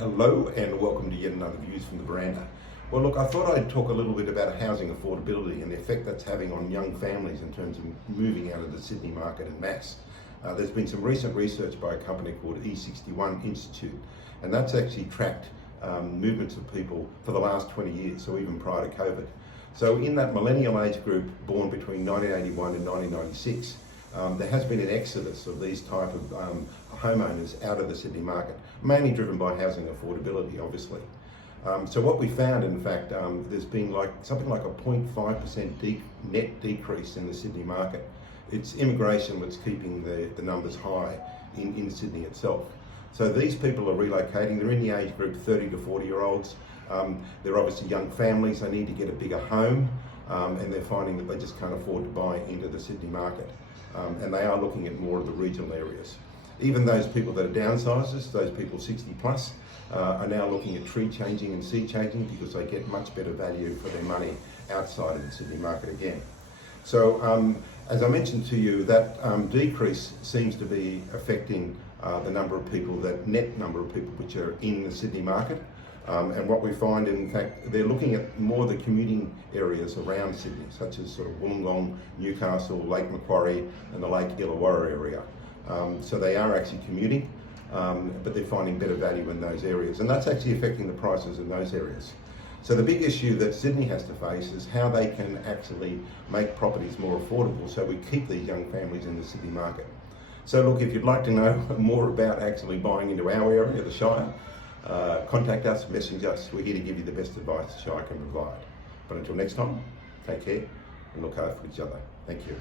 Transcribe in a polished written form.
Hello and welcome to yet another Views from the Veranda. Well look, I thought I'd talk a little bit about housing affordability and the effect that's having on young families in terms of moving out of the Sydney market en masse. There's been some recent research by a company called E61 Institute, and that's actually tracked movements of people for the last 20 years, so even prior to COVID. So in that millennial age group born between 1981 and 1996, there has been an exodus of these type of homeowners out of the Sydney market, mainly driven by housing affordability, obviously. So what we found, in fact, there's been something like a 0.5% net decrease in the Sydney market. It's immigration that's keeping the numbers high in Sydney itself. So these people are relocating. They're in the age group 30 to 40-year-olds. They're obviously young families. They need to get a bigger home, and they're finding that they just can't afford to buy into the Sydney market. And they are looking at more of the regional areas. Even those people that are downsizers, those people 60 plus, are now looking at tree changing and seed changing because they get much better value for their money outside of the Sydney market again. So as I mentioned to you, that decrease seems to be affecting the number of people, that net number of people which are in the Sydney market. And what we find, in fact, they're looking at more of the commuting areas around Sydney, such as sort of Wollongong, Newcastle, Lake Macquarie, and the Lake Illawarra area. So they are actually commuting, but they're finding better value in those areas, and that's actually affecting the prices in those areas. So the big issue that Sydney has to face is how they can actually make properties more affordable so we keep these young families in the Sydney market. So look, if you'd like to know more about actually buying into our area, the Shire, contact us, message us. We're here to give you the best advice the Shire can provide. But until next time, take care and look after each other. Thank you.